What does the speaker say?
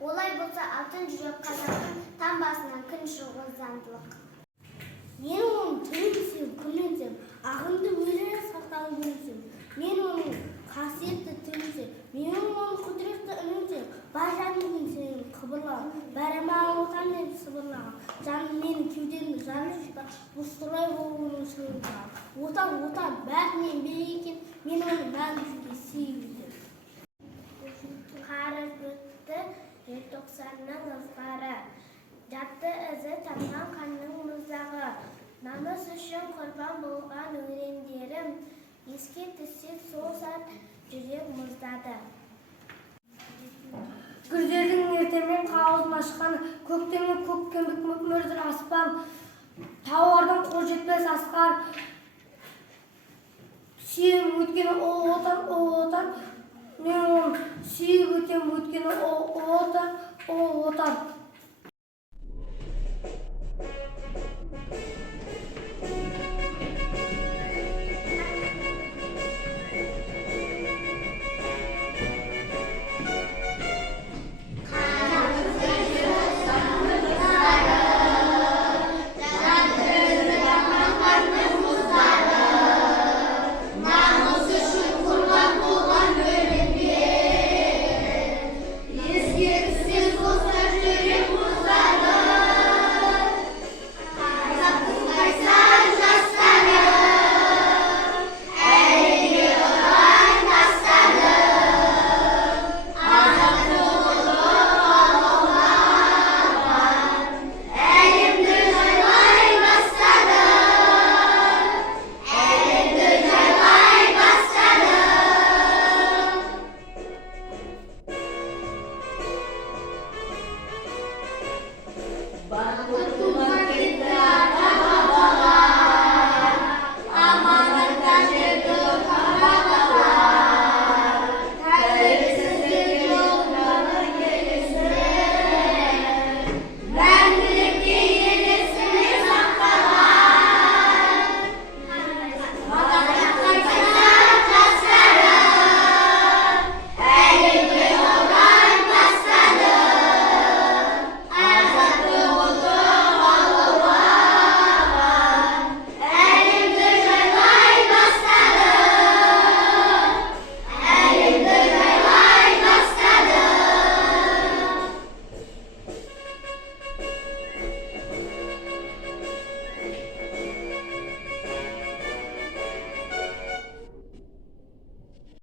Olay bolsa altın жүрек қазақтың там басынан күн шығуы заңдылық. Мен оның тілінсем, күнінсем, ағымды өзіне сақталып көрсем, мен оның қасиетті тілінсем, мен оның құдіретті үнінсем, бар жаныммен сенің қыбырлағым, бәріма отан деп сыбырлағым, жаным менің кеудемді жанып шықта, бұстырай болуының шыңындағым. Отан, бәрінен бері екен, мен оны мәңгізге сүйгіздім. Қарыз өтті желтоқсанның ызғары, жатты ізі тамған қанның мұздағы, намыс үшін құрбан болған өрендерім, еске түссе сол сәт жүрек мұздады. Гүлдердің ертемен қауызын ашқан, көктемнен көккембік мөп-мөлдір аспан, таулардың қол жетпес асқар, сүйем өткені о отан, мен оны сүйіп өтем өткені о отан.